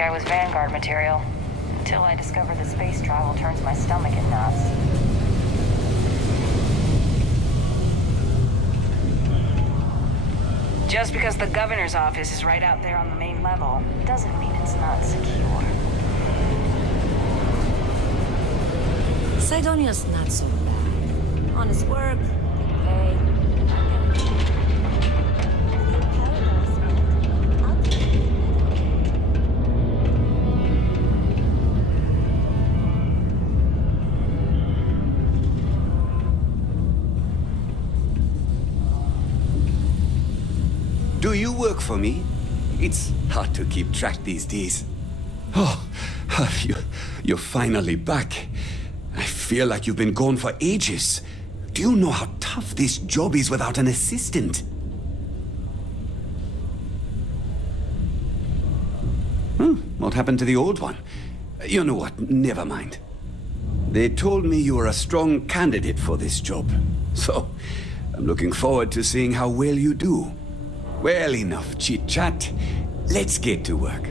think I was Vanguard material. Until I discovered that space travel turns my stomach in knots. Just because the governor's office is right out there on the main level, doesn't mean it's not secure. Sidonia's not so bad. Honest work, good pay. Do you work for me? It's hard to keep track these days. Oh, you're finally back. I feel like you've been gone for ages. Do you know how tough this job is without an assistant? What happened to the old one? You know what, never mind. They told me you were a strong candidate for this job. So, I'm looking forward to seeing how well you do. Well, enough chit-chat. Let's get to work.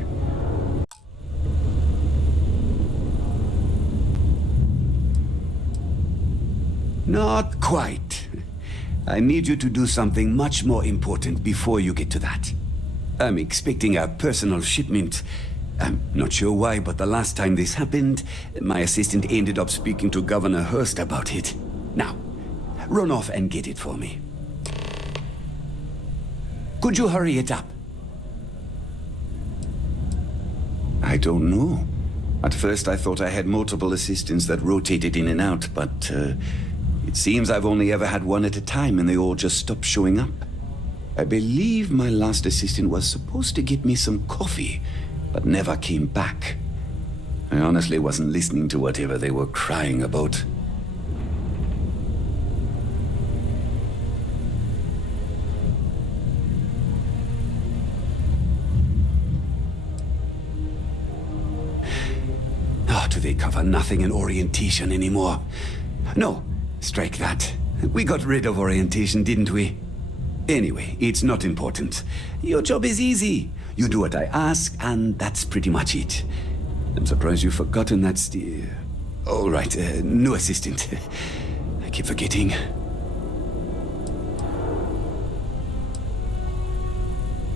Not quite. I need you to do something much more important before you get to that. I'm expecting a personal shipment. I'm not sure why, but the last time this happened, my assistant ended up speaking to Governor Hurst about it. Now, run off and get it for me. Could you hurry it up? I don't know. At first I thought I had multiple assistants that rotated in and out, but it seems I've only ever had one at a time and they all just stopped showing up. I believe my last assistant was supposed to get me some coffee, but never came back. I honestly wasn't listening to whatever they were crying about. Do they cover nothing in orientation anymore? No, strike that. We got rid of orientation, didn't we? Anyway, it's not important. Your job is easy. You do what I ask, and that's pretty much it. I'm surprised you've forgotten that's the... All right, new assistant. I keep forgetting.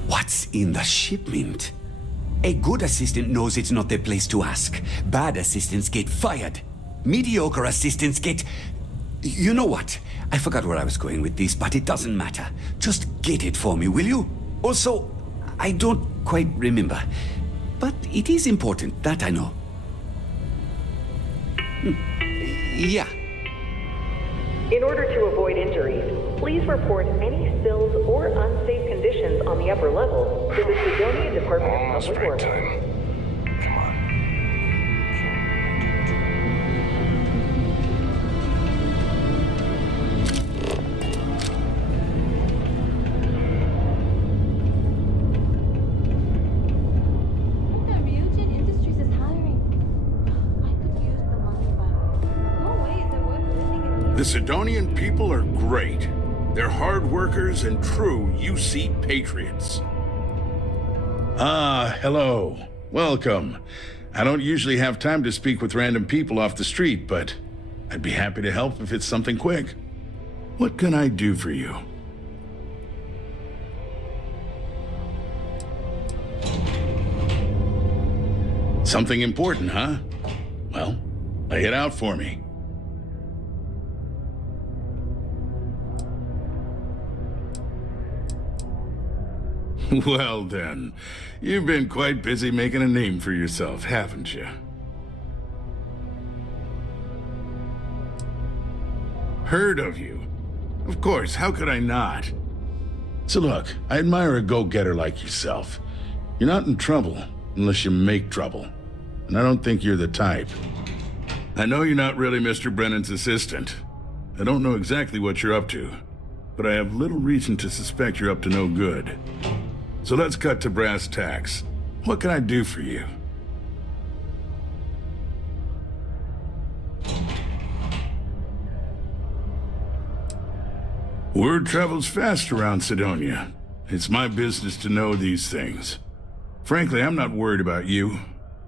What's in the shipment? A good assistant knows it's not their place to ask. Bad assistants get fired. Mediocre assistants get... You know what? I forgot where I was going with this, but it doesn't matter. Just get it for me, will you? Also, I don't quite remember. But it is important, that I know. Yeah. In order to avoid injuries, please report any spills or unsafe conditions on the upper level to the Sidonia Department of Public Works. Time. Come on. The Ryujin Industries is hiring. I could use the money, but no way is it worth living in here. The Sidonian people are great. They're hard workers and true UC patriots. Ah, hello. Welcome. I don't usually have time to speak with random people off the street, but I'd be happy to help if it's something quick. What can I do for you? Something important, huh? Well, lay it out for me. Well then, you've been quite busy making a name for yourself, haven't you? Heard of you. Of course, how could I not? So look, I admire a go-getter like yourself. You're not in trouble unless you make trouble. And I don't think you're the type. I know you're not really Mr. Brennan's assistant. I don't know exactly what you're up to, but I have little reason to suspect you're up to no good. So let's cut to brass tacks. What can I do for you? Word travels fast around Sidonia. It's my business to know these things. Frankly, I'm not worried about you.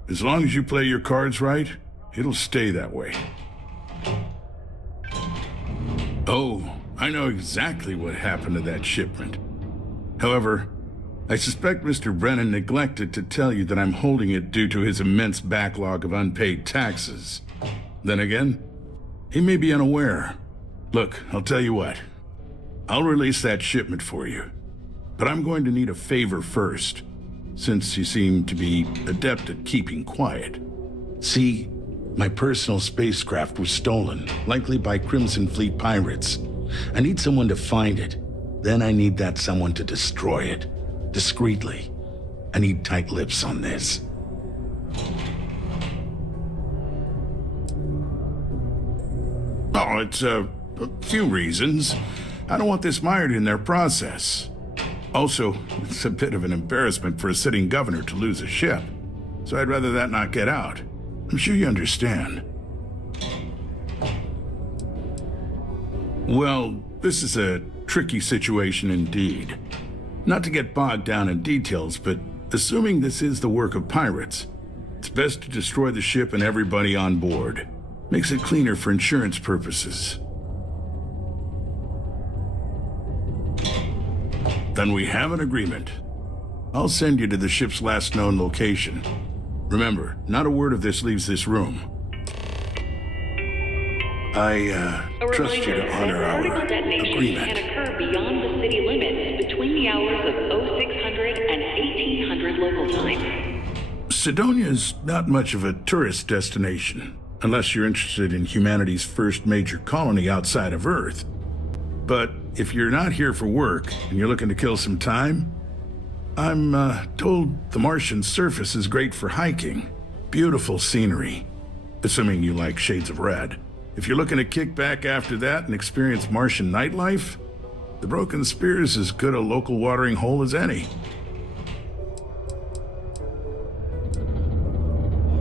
As long as you play your cards right, it'll stay that way. Oh, I know exactly what happened to that shipment. However, I suspect Mr. Brennan neglected to tell you that I'm holding it due to his immense backlog of unpaid taxes. Then again, he may be unaware. Look, I'll tell you what. I'll release that shipment for you. But I'm going to need a favor first, since you seem to be adept at keeping quiet. See, my personal spacecraft was stolen, likely by Crimson Fleet pirates. I need someone to find it. Then I need that someone to destroy it. Discreetly. I need tight lips on this. Oh, it's a few reasons. I don't want this mired in their process. Also, it's a bit of an embarrassment for a sitting governor to lose a ship. So I'd rather that not get out. I'm sure you understand. Well, this is a tricky situation indeed. Not to get bogged down in details, but assuming this is the work of pirates, it's best to destroy the ship and everybody on board. Makes it cleaner for insurance purposes. Then we have an agreement. I'll send you to the ship's last known location. Remember, not a word of this leaves this room. I trust you to honor our particle detonation agreement. can occur beyond the city limits between the hours of 0600 and 1800 local time. Sidonia's not much of a tourist destination, unless you're interested in humanity's first major colony outside of Earth. But if you're not here for work and you're looking to kill some time, I'm told the Martian surface is great for hiking. Beautiful scenery, assuming you like shades of red. If you're looking to kick back after that and experience Martian nightlife, the Broken Spear is as good a local watering hole as any.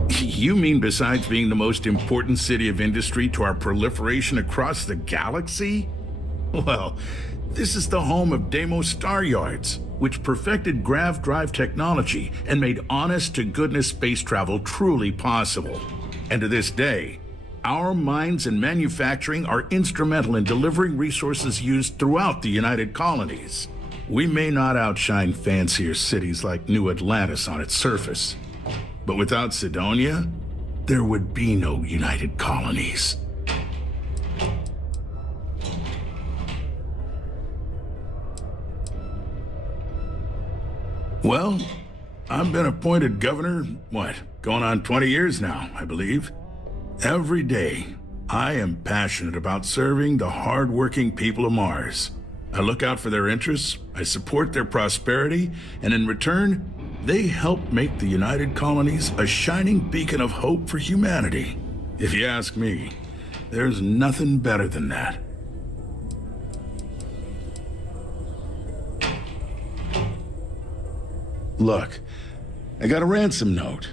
You mean besides being the most important city of industry to our proliferation across the galaxy? Well, this is the home of Deimos Star Yards, which perfected Grav drive technology and made honest-to-goodness space travel truly possible. And to this day, our mines and manufacturing are instrumental in delivering resources used throughout the United Colonies. We may not outshine fancier cities like New Atlantis on its surface, but without Sidonia, there would be no United Colonies. Well, I've been appointed governor, going on 20 years now, I believe. Every day, I am passionate about serving the hard-working people of Mars. I look out for their interests, I support their prosperity, and in return, they help make the United Colonies a shining beacon of hope for humanity. If you ask me, there's nothing better than that. Look, I got a ransom note.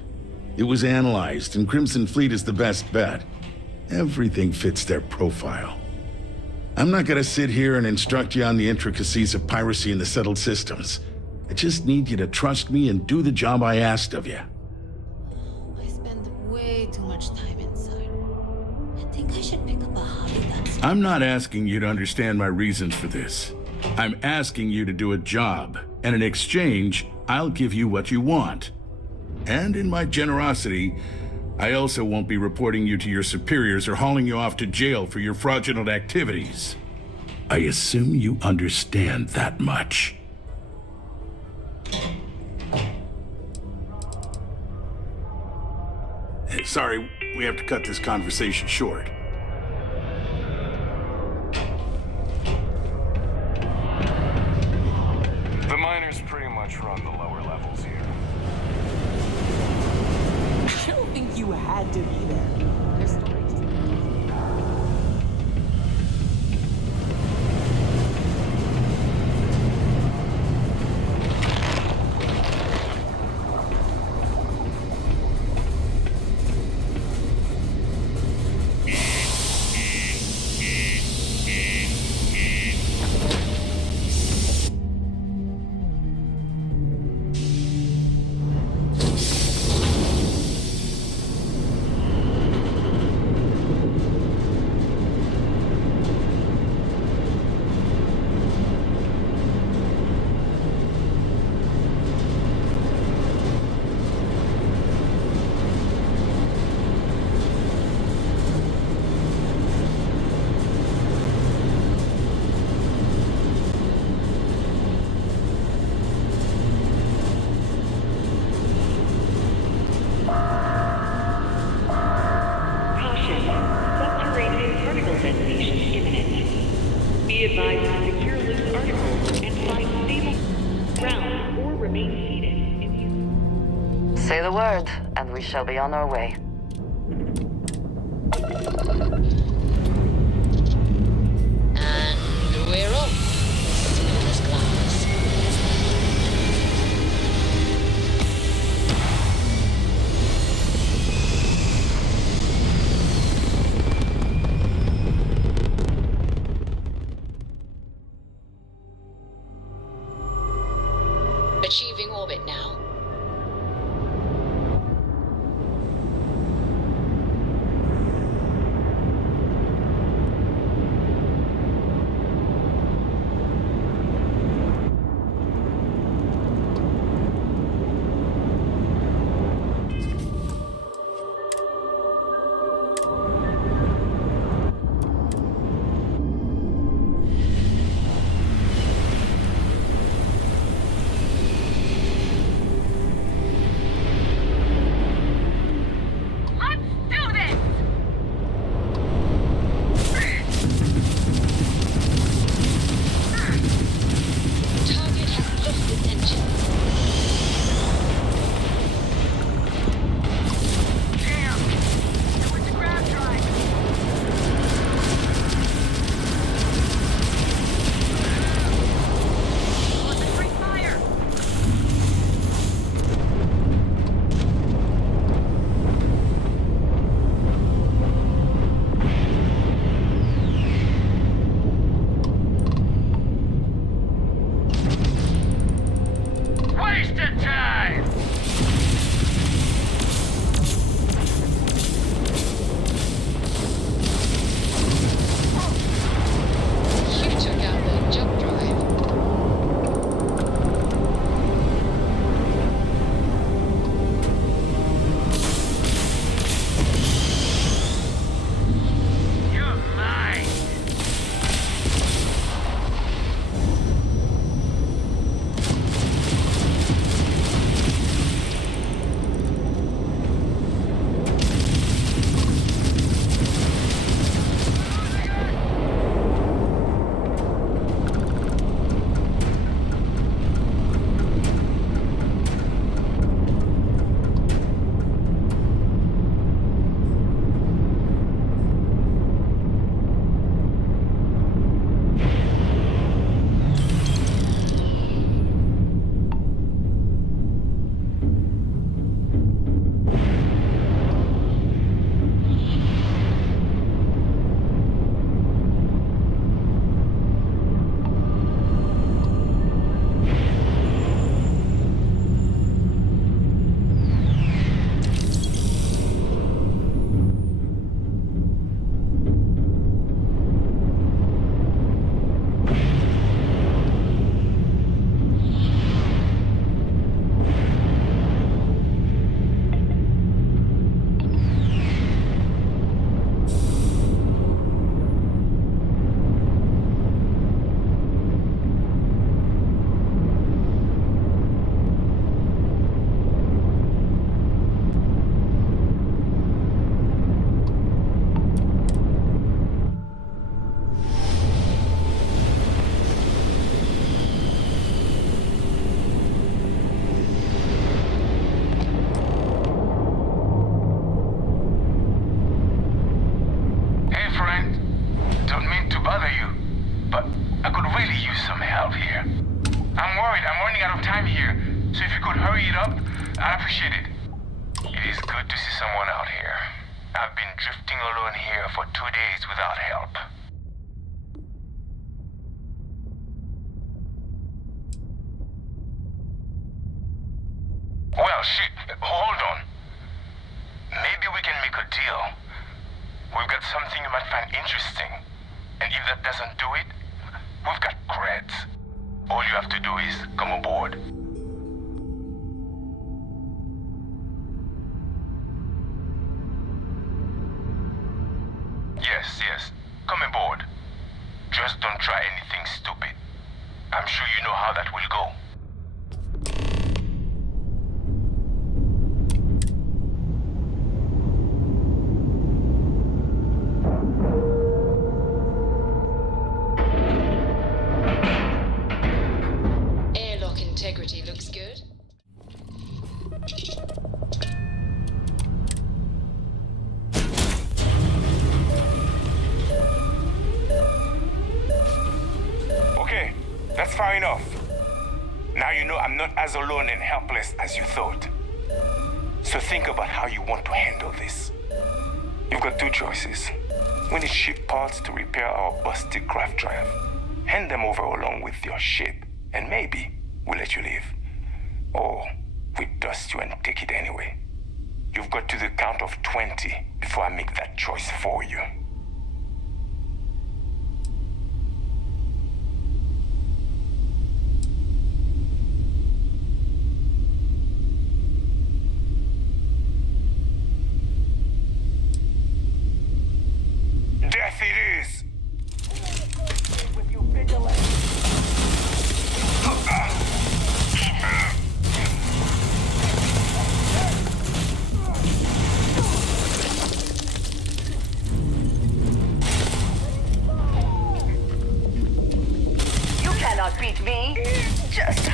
It was analyzed, and Crimson Fleet is the best bet. Everything fits their profile. I'm not gonna sit here and instruct you on the intricacies of piracy in the settled systems. I just need you to trust me and do the job I asked of you. I spend way too much time inside. I think I should pick up a hobby that's... I'm not asking you to understand my reasons for this. I'm asking you to do a job, and in exchange, I'll give you what you want. And in my generosity, I also won't be reporting you to your superiors or hauling you off to jail for your fraudulent activities. I assume you understand that much. Sorry, we have to cut this conversation short. The miners pretty much run the lower levels here. I don't think you had to be there. Their story just... be advised to secure loose articles and find stable ground or remain seated if you... Say the word, and we shall be on our way. And we're off. Smooth as glass. Achieving orbit now. Well, shit, hold on. Maybe we can make a deal. We've got something you might find interesting. And if that doesn't do it, we've got creds. All you have to do is come aboard. Yes, come aboard. Just don't try anything stupid. I'm sure you know how that will go. That's far enough. Now you know I'm not as alone and helpless as you thought. So think about how you want to handle this. You've got two choices. We need ship parts to repair our busted craft drive. Hand them over along with your ship, and maybe we'll let you leave. Or we dust you and take it anyway. You've got to the count of 20 before I make that choice for you. Death it is! With you vigilance. You cannot beat me. Just...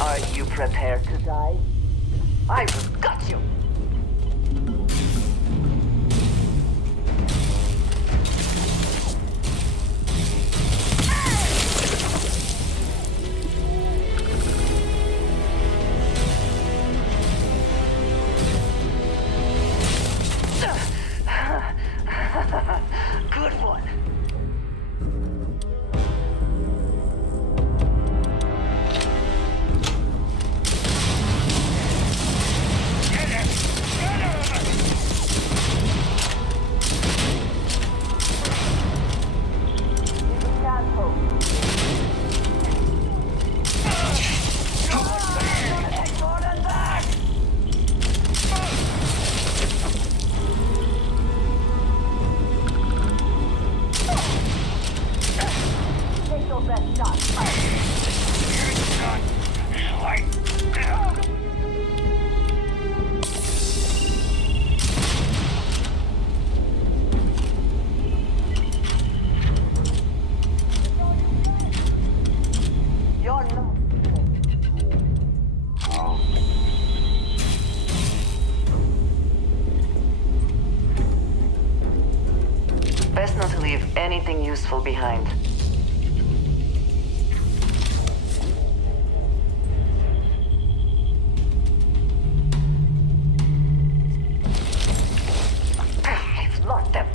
Are you prepared to die? I will gut you! Good one. Best not to leave anything useful behind. I've lost them.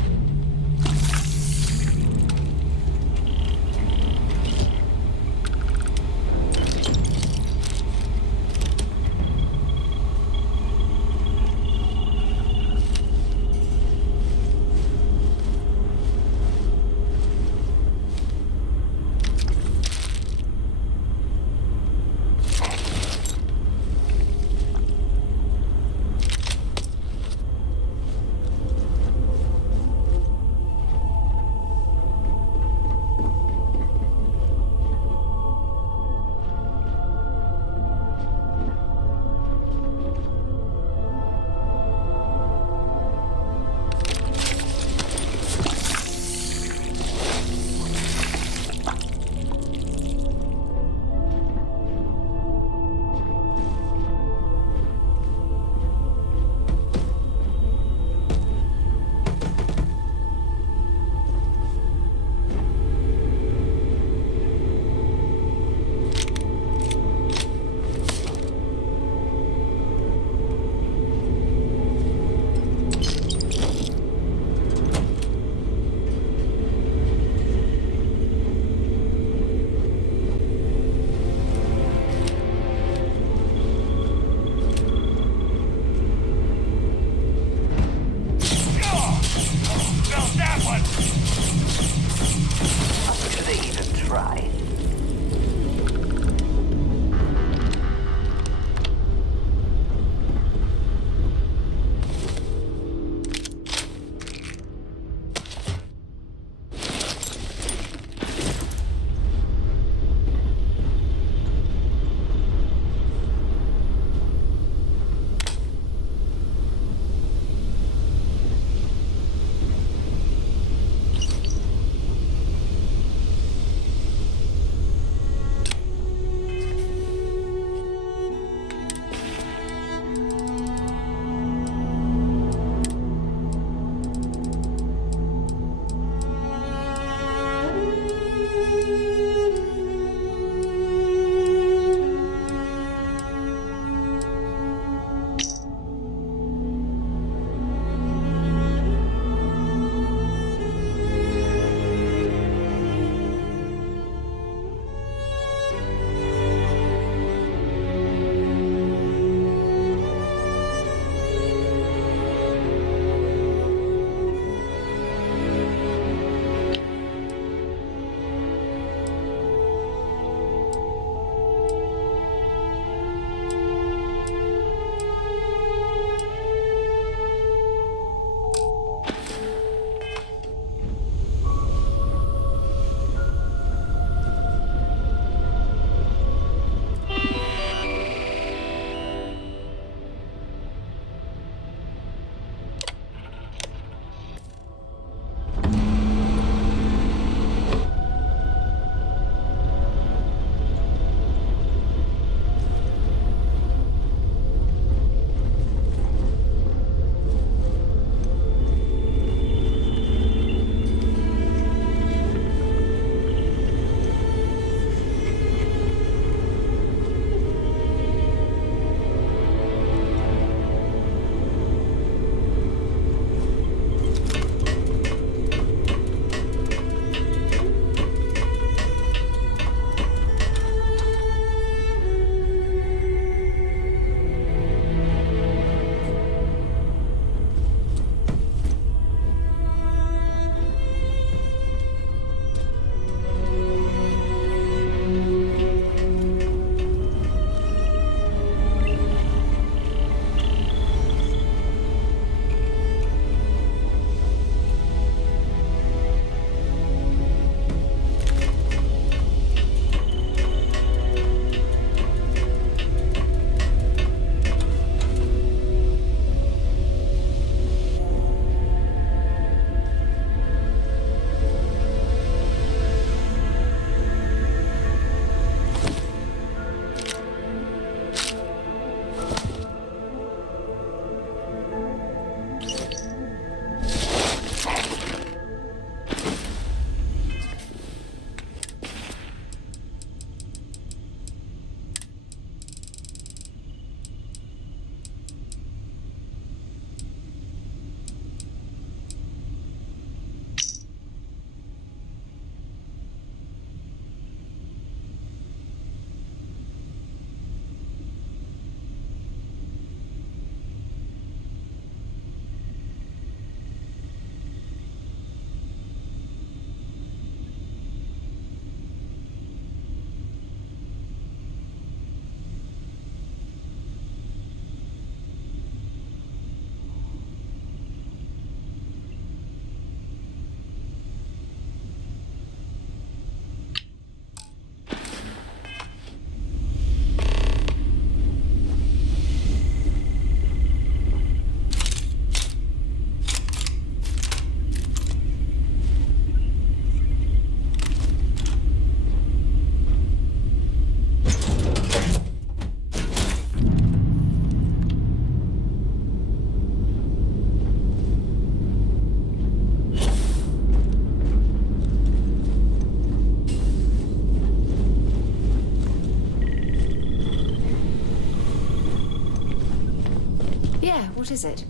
What is it?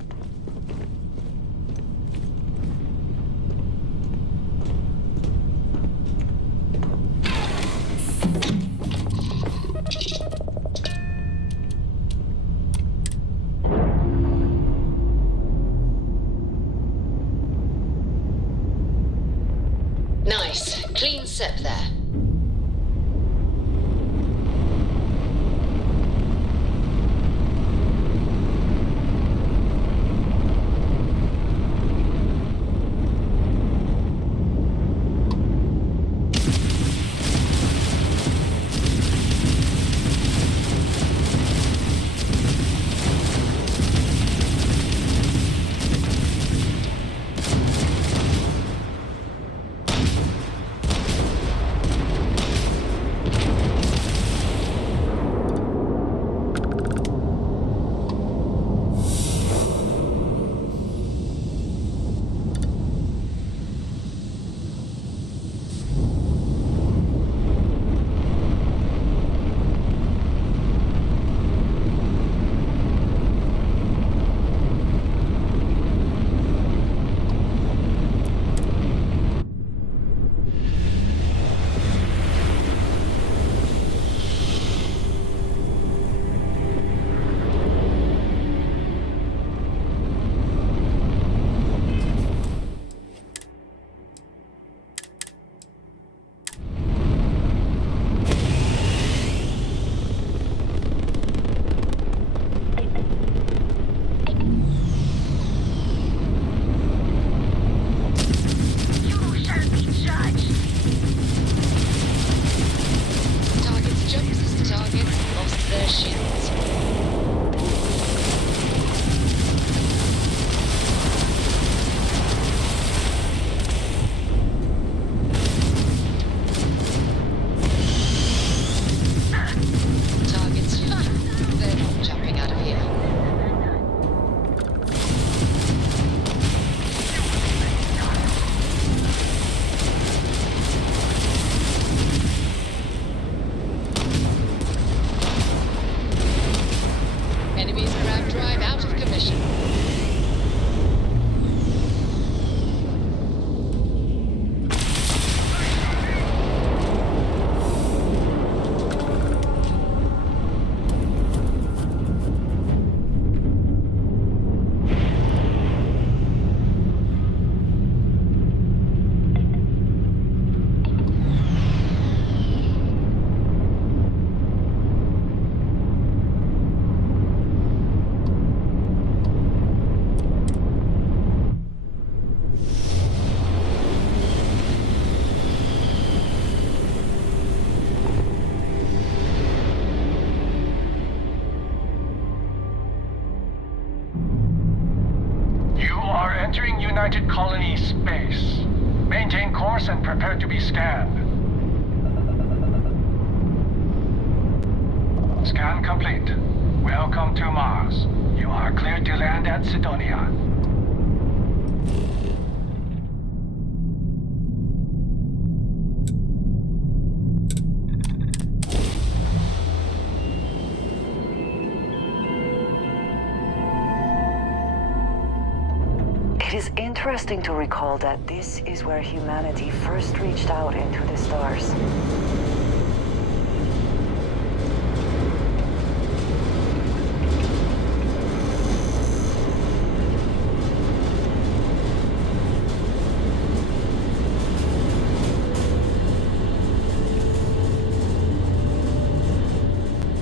Nice. Clean set there. United Colony space. Maintain course and prepare to be scanned. Scan complete. Welcome to Mars. You are cleared to land at Sidonia. It is interesting to recall that this is where humanity first reached out into the stars.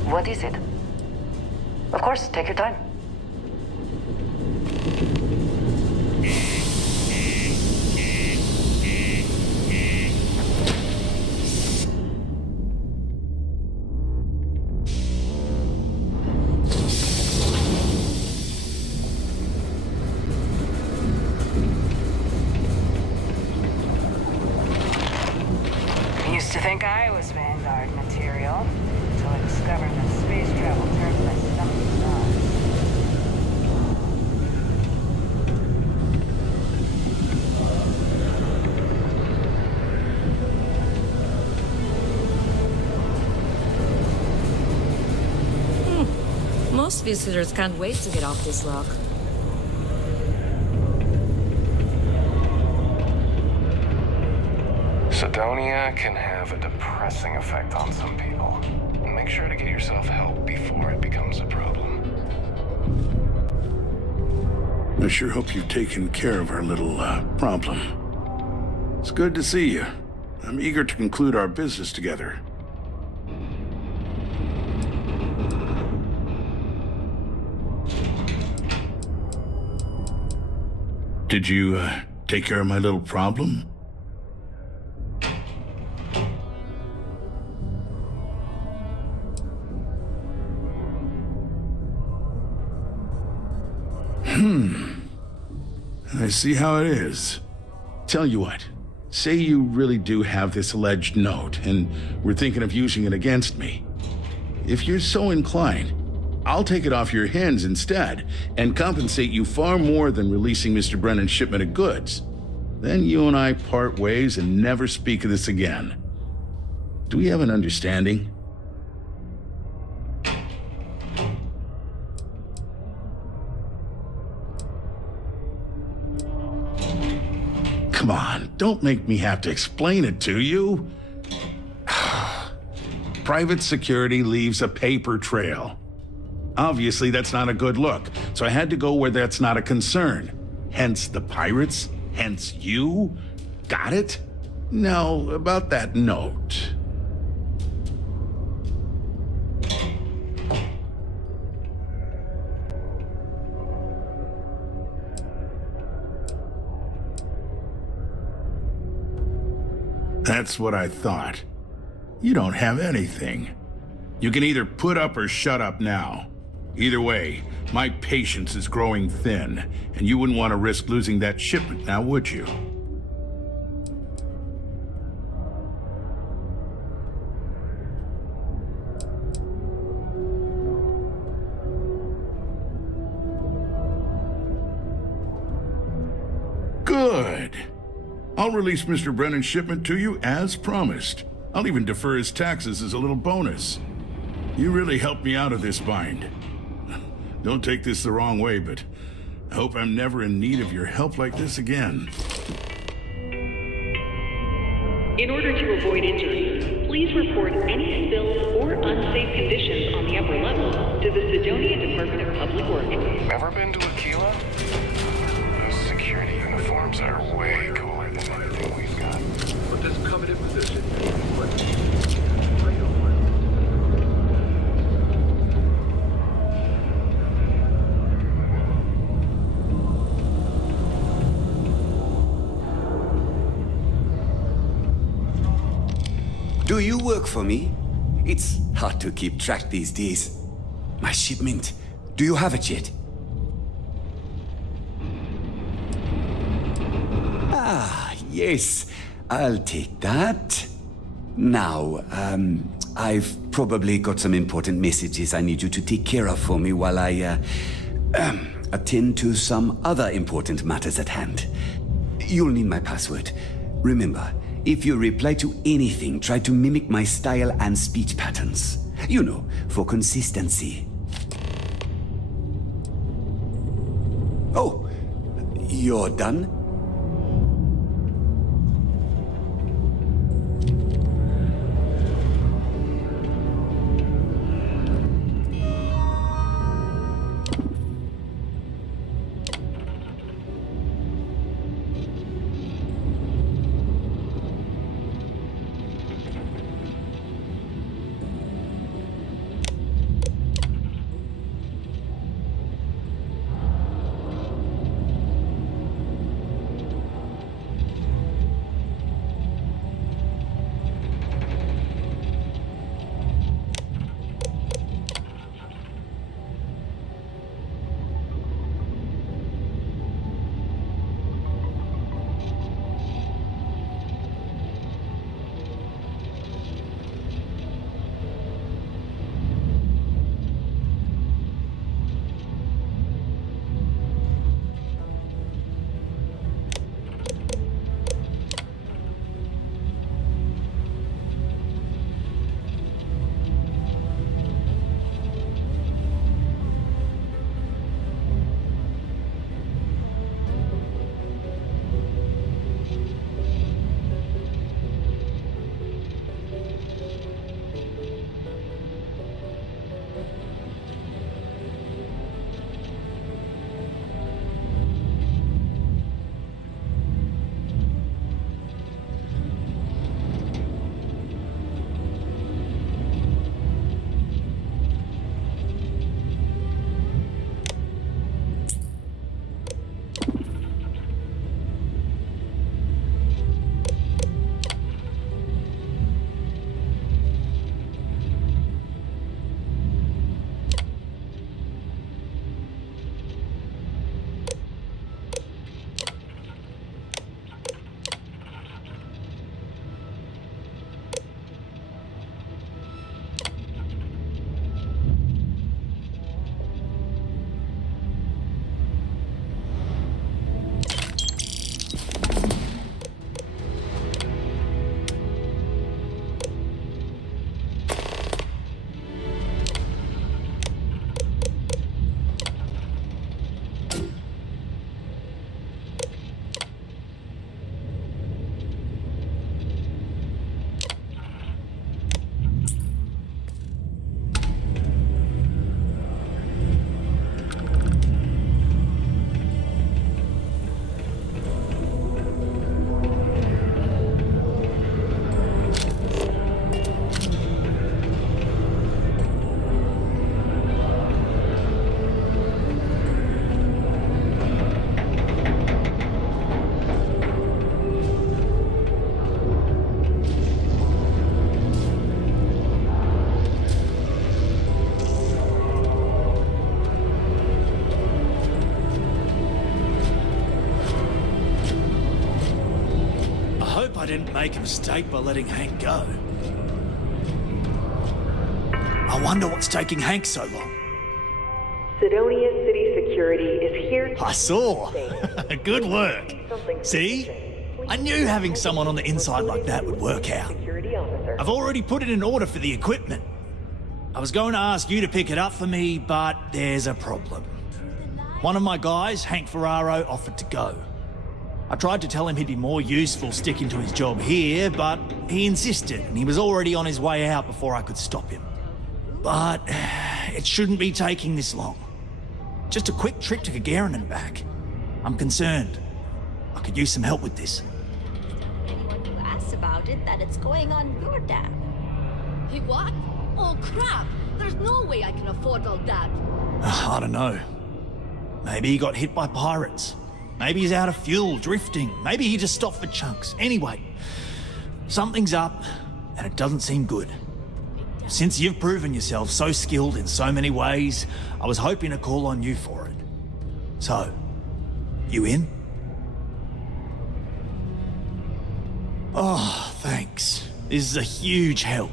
What is it? Of course, take your time. I used to think I was Vanguard material, until I discovered that space travel turns my stomach to knots. Most visitors can't wait to get off this rock. Hypothermia can have a depressing effect on some people. Make sure to get yourself help before it becomes a problem. I sure hope you've taken care of our little, problem. It's good to see you. I'm eager to conclude our business together. Did you, take care of my little problem? I see how it is. Tell you what, say you really do have this alleged note, and we're thinking of using it against me. If you're so inclined, I'll take it off your hands instead, and compensate you far more than releasing Mr. Brennan's shipment of goods. Then you and I part ways and never speak of this again. Do we have an understanding? Come on, don't make me have to explain it to you. Private security leaves a paper trail. Obviously, that's not a good look, so I had to go where that's not a concern. Hence the pirates, hence you. Got it? Now, about that note. That's what I thought. You don't have anything. You can either put up or shut up now. Either way, my patience is growing thin, and you wouldn't want to risk losing that shipment now, would you? Good. I'll release Mr. Brennan's shipment to you as promised. I'll even defer his taxes as a little bonus. You really helped me out of this bind. Don't take this the wrong way, but I hope I'm never in need of your help like this again. In order to avoid injuries, please report any spills or unsafe conditions on the upper level to the Sidonia Department of Public Works. Ever been to Aquila? Those security uniforms are way cooler than anything we've got. But this coveted position, Do you work for me? It's hard to keep track these days. My shipment. Do you have it yet? Ah, yes. I'll take that. Now, I've probably got some important messages I need you to take care of for me while I, attend to some other important matters at hand. You'll need my password. Remember, if you reply to anything, try to mimic my style and speech patterns. You know, for consistency. Oh, you're done? didn't make a mistake by letting Hank go. I wonder what's taking Hank so long. Sidonia City Security is here to... I saw. Good work. See? I knew having someone on the inside like that would work out. Security officer. I've already put in an order for the equipment. I was going to ask you to pick it up for me, but there's a problem. One of my guys, Hank Ferraro, offered to go. I tried to tell him he'd be more useful sticking to his job here, but he insisted, and he was already on his way out before I could stop him. But it shouldn't be taking this long. Just a quick trip to Gagarin and back. I'm concerned. I could use some help with this. Anyone who asks about it that it's going on your dam. He what? Oh crap! There's no way I can afford all that. I don't know. Maybe he got hit by pirates. Maybe he's out of fuel, drifting. Maybe he just stopped for chunks. Anyway, something's up, and it doesn't seem good. Since you've proven yourself so skilled in so many ways, I was hoping to call on you for it. So, you in? Oh, thanks. This is a huge help.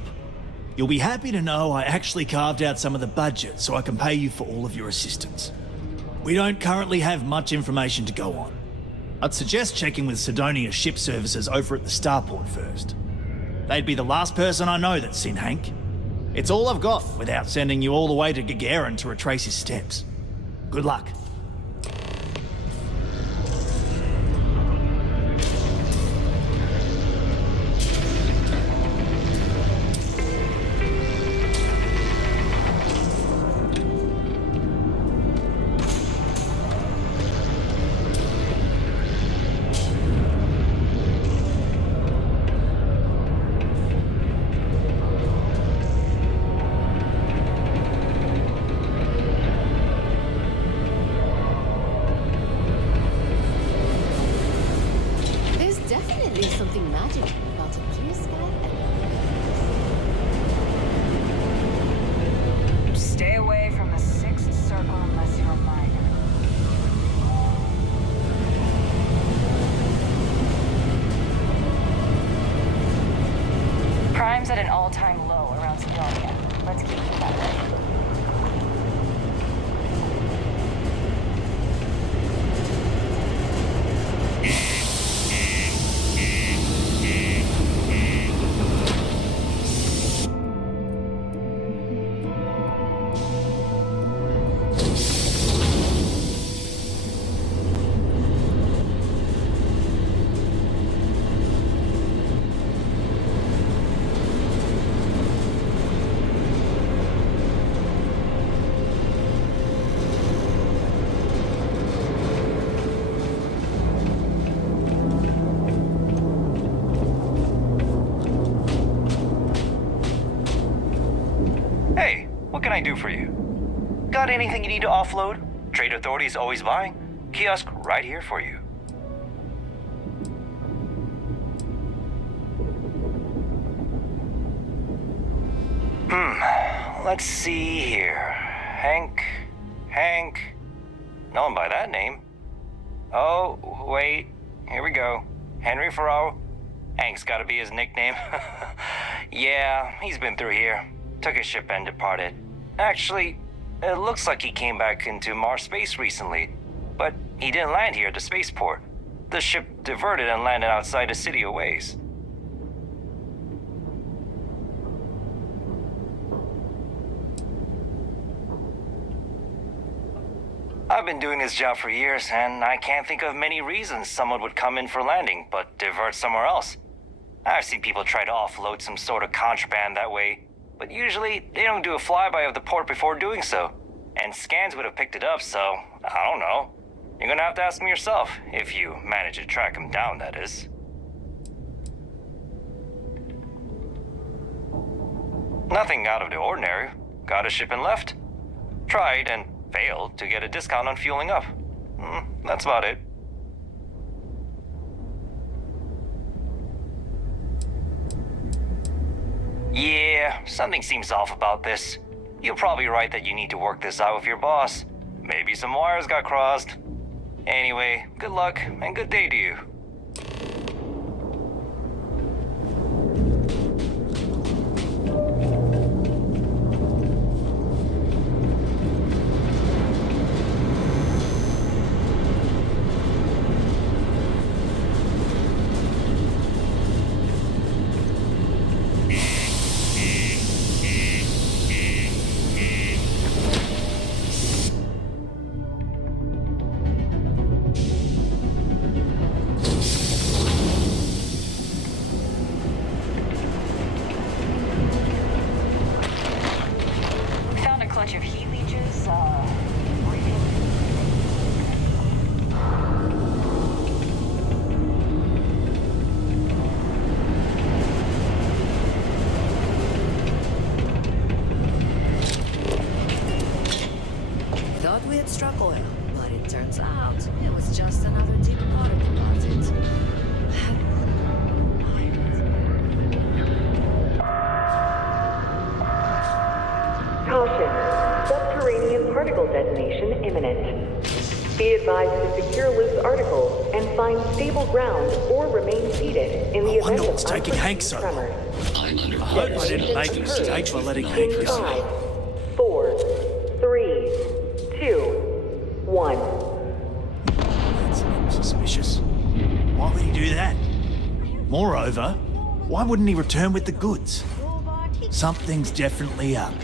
You'll be happy to know I actually carved out some of the budget so I can pay you for all of your assistance. We don't currently have much information to go on. I'd suggest checking with Sidonia ship services over at the starport first. They'd be the last person I know that's seen Hank. It's all I've got without sending you all the way to Gagarin to retrace his steps. Good luck. Crime's at an all-time low around Sidonia. Let's keep it that way. What can I do for you? Got anything you need to offload? Trade Authority is always buying. Kiosk right here for you. Let's see here. Hank. No one by that name. Oh, wait. Here we go. Henry Ferraro. Hank's gotta be his nickname. Yeah, he's been through here. Took his ship and departed. Actually, it looks like he came back into Mars space recently, but he didn't land here at the spaceport. The ship diverted and landed outside the city a ways. I've been doing this job for years, and I can't think of many reasons someone would come in for landing, but divert somewhere else. I've seen people try to offload some sort of contraband that way, but usually they don't do a flyby of the port before doing so. And scans would have picked it up, so I don't know. You're gonna have to ask them yourself, if you manage to track him down, that is. Nothing out of the ordinary. Got a ship and left. Tried and failed to get a discount on fueling up. That's about it. Yeah, something seems off about this. You're probably right that you need to work this out with your boss. Maybe some wires got crossed. Anyway, good luck and good day to you. we had struck oil, but it turns out it was just another deep water deposit. Caution. Subterranean particle detonation imminent. Be advised to secure loose articles and find stable ground or remain seated in the event wonder of what's taking Hank so long. tremors. I hope I didn't make a mistake by letting Hank In go. 5, 4, 3, 2, 1. That's a little suspicious. Why would he do that? Moreover, why wouldn't he return with the goods? Something's definitely up.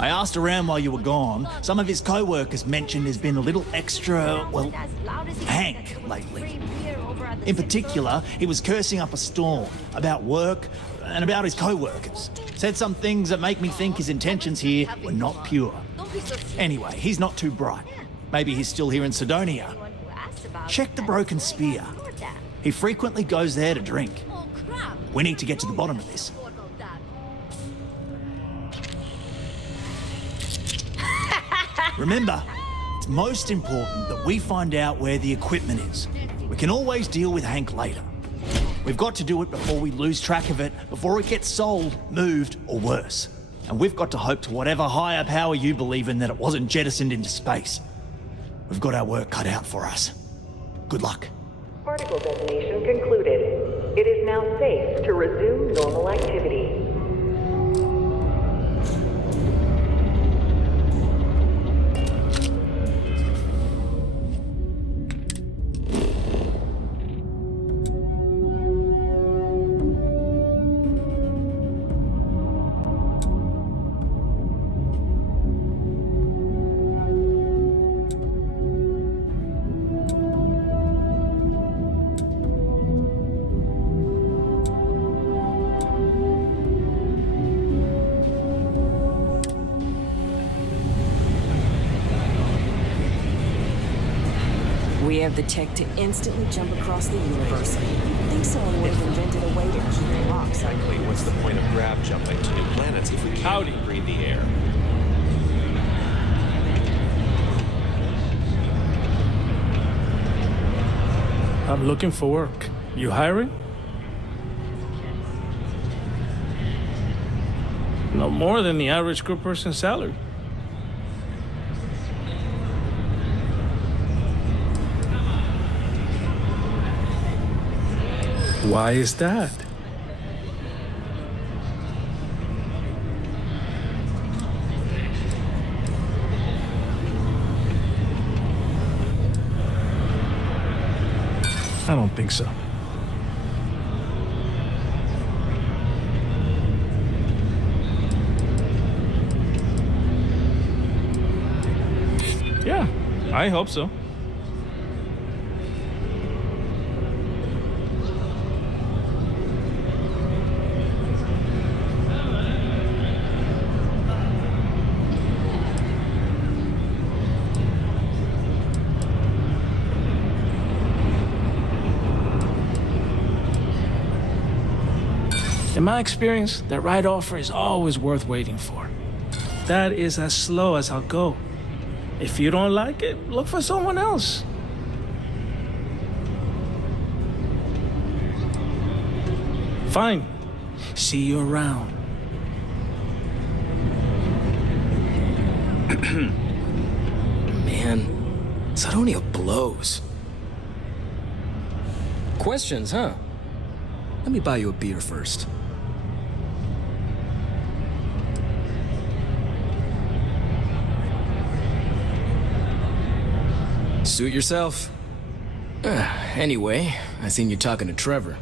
I asked around while you were gone. Some of his co-workers mentioned there's been a little extra, well, Hank lately. In particular, he was cursing up a storm about work and about his co-workers. Said some things that make me think his intentions here were not pure. Anyway, he's not too bright. Maybe he's still here in Sidonia. Check the Broken Spear. He frequently goes there to drink. We need to get to the bottom of this. Remember, it's most important that we find out where the equipment is. We can always deal with Hank later. We've got to do it before we lose track of it, before it gets sold, moved, or worse. And we've got to hope to whatever higher power you believe in that it wasn't jettisoned into space. We've got our work cut out for us. Good luck. Particle detonation concluded. It is now safe to resume normal activity. We have the tech to instantly jump across the universe. You'd think someone would have invented a way to keep the rocks. Exactly. What's the point of Grav jumping to new planets if we can't breathe the air? I'm looking for work. You hiring? No more than the average crew person's salary. Why is that? I don't think so. Yeah, I hope so. In my experience, that right offer is always worth waiting for. That is as slow as I'll go. If you don't like it, look for someone else. Fine. See you around. Man, Sidonia blows. Questions, huh? Let me buy you a beer first. Suit yourself. Anyway, I seen you talking to Trevor.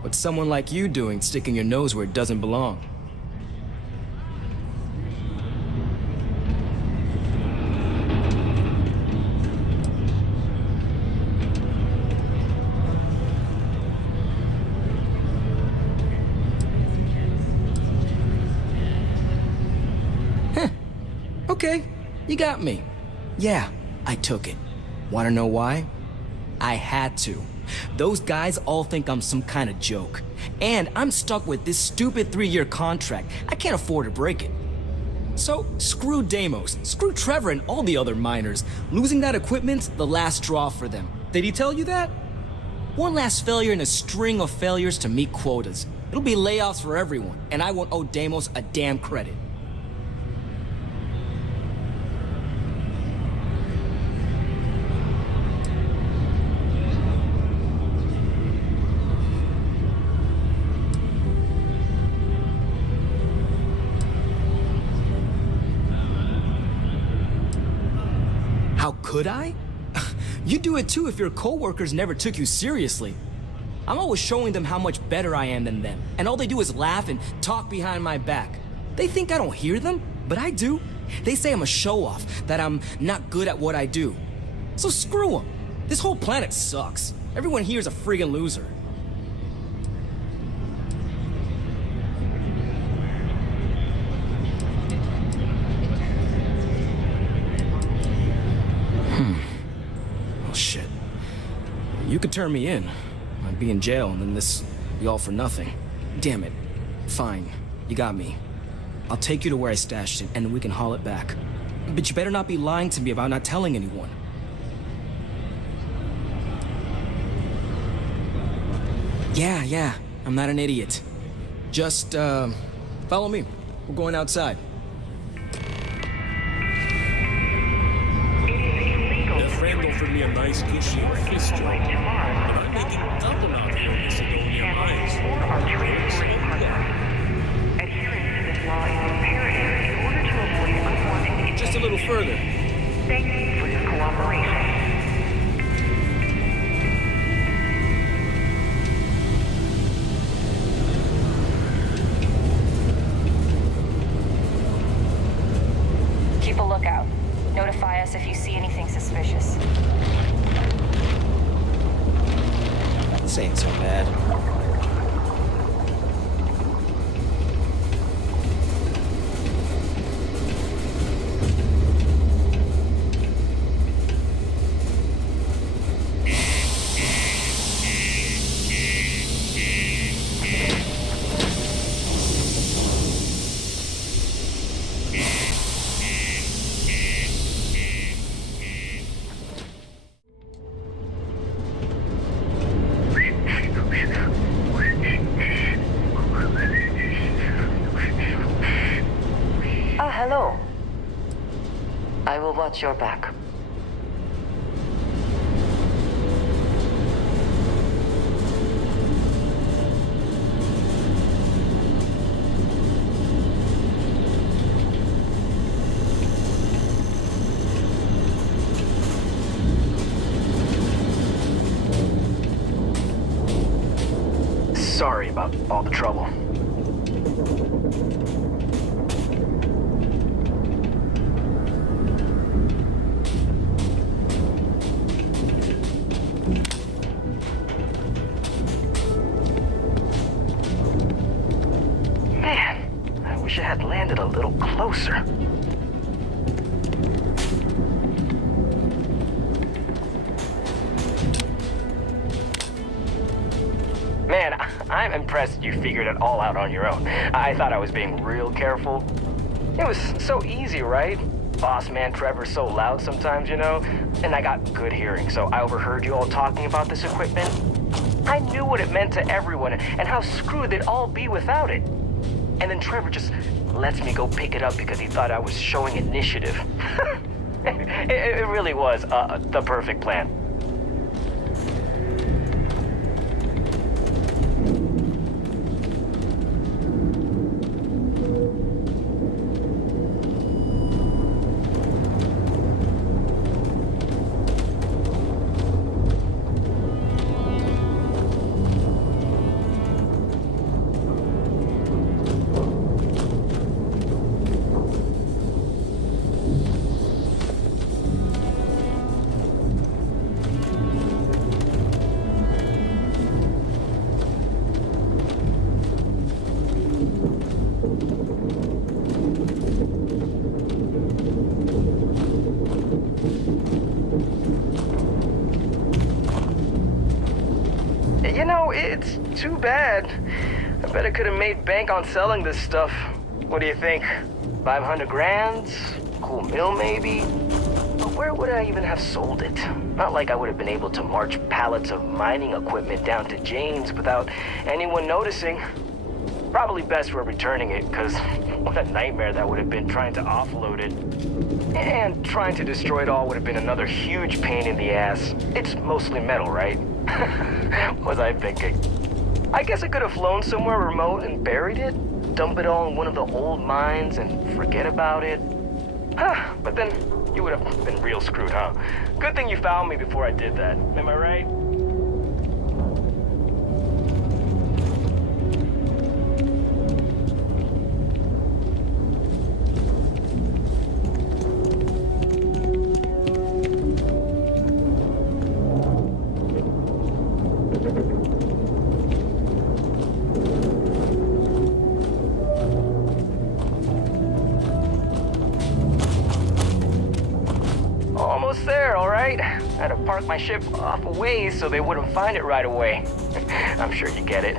What's someone like you doing sticking your nose where it doesn't belong? Okay, you got me. Yeah, I took it. Wanna know why? I had to. Those guys all think I'm some kind of joke. And I'm stuck with this stupid 3-year contract. I can't afford to break it. So, screw Deimos, screw Trevor and all the other miners. Losing that equipment's the last straw for them. Did he tell you that? One last failure in a string of failures to meet quotas. It'll be layoffs for everyone, and I won't owe Deimos a damn credit. How could I? You'd do it too if your coworkers never took you seriously. I'm always showing them how much better I am than them, and all they do is laugh and talk behind my back. They think I don't hear them, but I do. They say I'm a show-off, that I'm not good at what I do. So screw them. This whole planet sucks. Everyone here is a friggin' loser. Shit. You could turn me in. I'd be in jail, and then this be all for nothing. Damn it. Fine. You got me. I'll take you to where I stashed it, and we can haul it back. But you better not be lying to me about not telling anyone. Yeah. I'm not an idiot. Just, follow me. We're going outside. A friend offered me a nice cushy office job, and I'm making double out here in Miscellaneous mines. Adherence to this law is imperative in order to avoid unwanted. Just a little further. Thank you for your cooperation. Keep a lookout. Notify us if you see anything suspicious. This ain't so bad. Hello. I will watch your back. Sorry about all the trouble. Wish I had landed a little closer. Man, I'm impressed you figured it all out on your own. I thought I was being real careful. It was so easy, right? Boss man Trevor's so loud sometimes, you know? And I got good hearing, so I overheard you all talking about this equipment. I knew what it meant to everyone and how screwed they'd all be without it. And then Trevor just lets me go pick it up because he thought I was showing initiative. It really was the perfect plan. You know, it's too bad. I bet I could have made bank on selling this stuff. What do you think? 500 grand? Cool meal maybe? But where would I even have sold it? Not like I would have been able to march pallets of mining equipment down to Jane's without anyone noticing. Probably best we're returning it, because what a nightmare that would have been trying to offload it. And trying to destroy it all would have been another huge pain in the ass. It's mostly metal, right? What was I thinking? I guess I could have flown somewhere remote and buried it, dump it all in one of the old mines and forget about it. But then you would have been real screwed, huh? Good thing you found me before I did that. Am I right? Almost there, all right? I had to park my ship off a ways so they wouldn't find it right away. I'm sure you get it.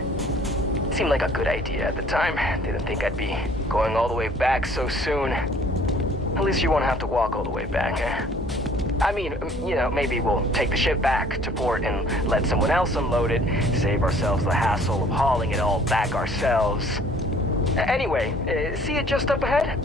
Seemed like a good idea at the time. Didn't think I'd be going all the way back so soon. At least you won't have to walk all the way back, eh? I mean, you know, maybe we'll take the ship back to port and let someone else unload it, save ourselves the hassle of hauling it all back ourselves. Anyway, see it just up ahead?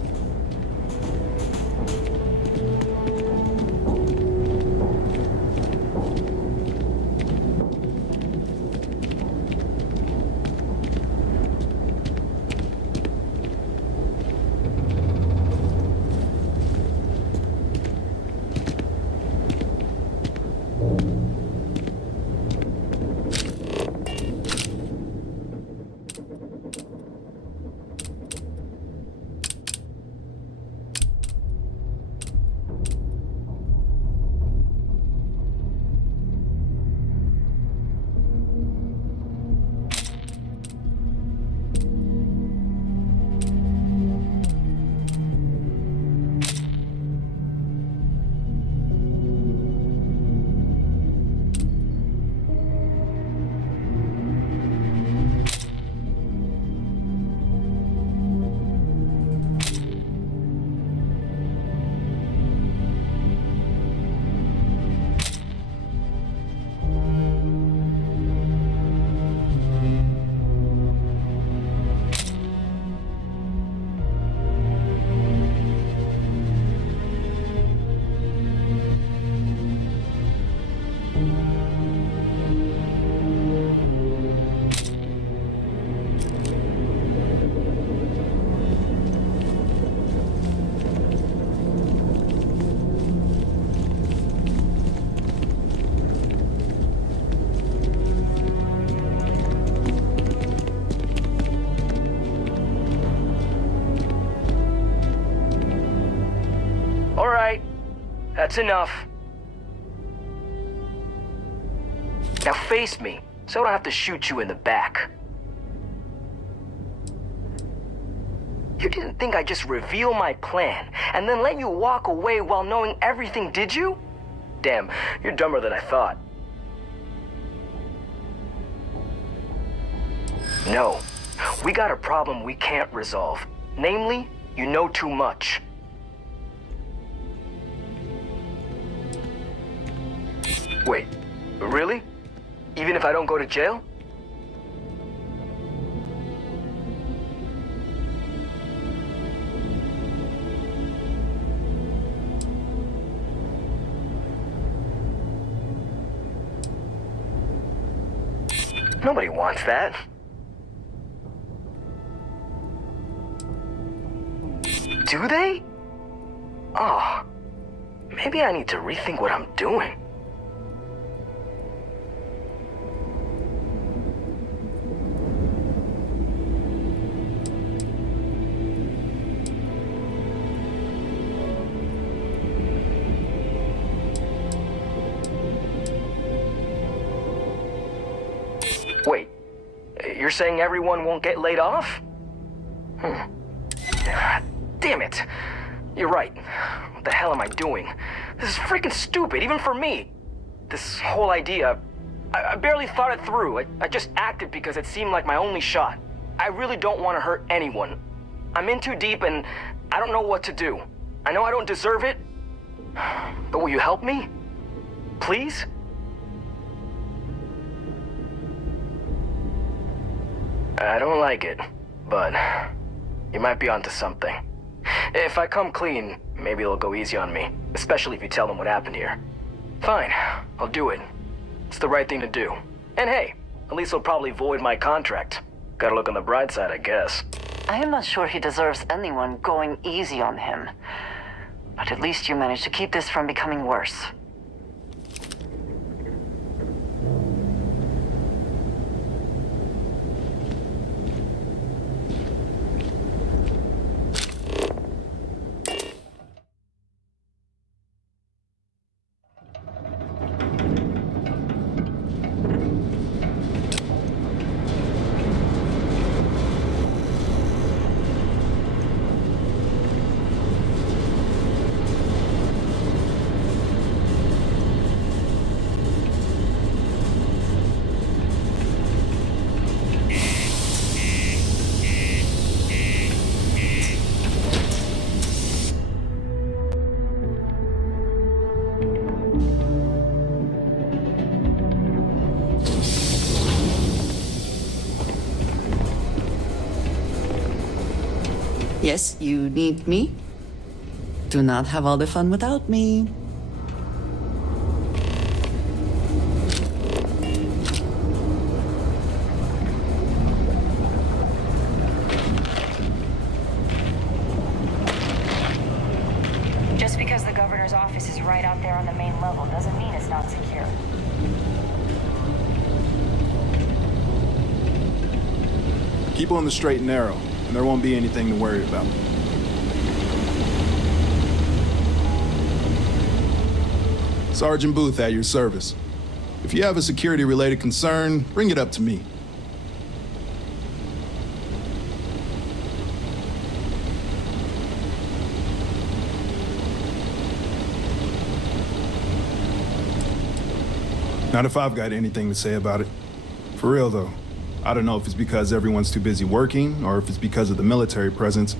That's enough. Now face me, so I don't have to shoot you in the back. You didn't think I'd just reveal my plan, and then let you walk away while knowing everything, did you? Damn, you're dumber than I thought. No, we got a problem we can't resolve. Namely, you know too much. Wait, really? Even if I don't go to jail? Nobody wants that. Do they? Oh, maybe I need to rethink what I'm doing. Wait, you're saying everyone won't get laid off? Damn it. You're right. What the hell am I doing? This is freaking stupid, even for me. This whole idea, I barely thought it through. I just acted because it seemed like my only shot. I really don't want to hurt anyone. I'm in too deep and I don't know what to do. I know I don't deserve it, but will you help me? Please? I don't like it, but you might be onto something. If I come clean, maybe it'll go easy on me, especially if you tell them what happened here. Fine, I'll do it. It's the right thing to do. And hey, at least they'll probably void my contract. Gotta look on the bright side, I guess. I am not sure he deserves anyone going easy on him. But at least you managed to keep this from becoming worse. Yes, you need me? Do not have all the fun without me. Just because the governor's office is right out there on the main level doesn't mean it's not secure. Keep on the straight and narrow, and there won't be anything to worry about. Sergeant Booth at your service. If you have a security-related concern, bring it up to me. Not if I've got anything to say about it. For real, though. I don't know if it's because everyone's too busy working or if it's because of the military presence,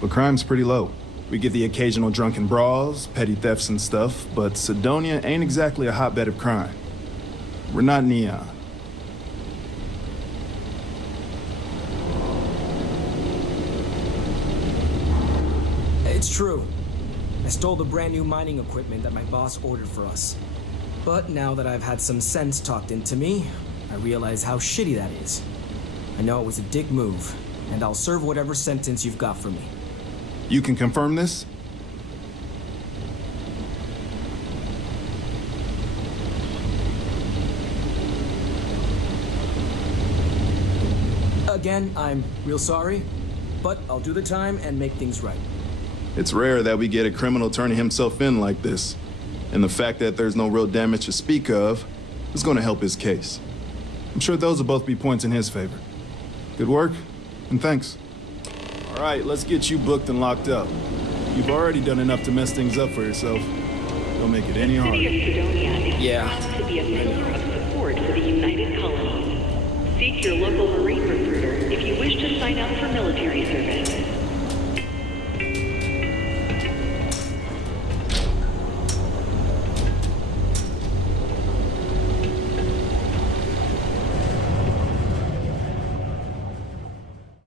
but crime's pretty low. We get the occasional drunken brawls, petty thefts and stuff, but Cydonia ain't exactly a hotbed of crime. We're not Neon. It's true. I stole the brand new mining equipment that my boss ordered for us. But now that I've had some sense talked into me, I realize how shitty that is. I know it was a dick move, and I'll serve whatever sentence you've got for me. You can confirm this? Again, I'm real sorry, but I'll do the time and make things right. It's rare that we get a criminal turning himself in like this, and the fact that there's no real damage to speak of is going to help his case. I'm sure those will both be points in his favor. Good work, and thanks. All right, let's get you booked and locked up. You've already done enough to mess things up for yourself. Don't make it any harder. The city of Cydonia is proud to be a pillar of support for the United Colonies. Seek your local Marine recruiter if you wish to sign up for military service.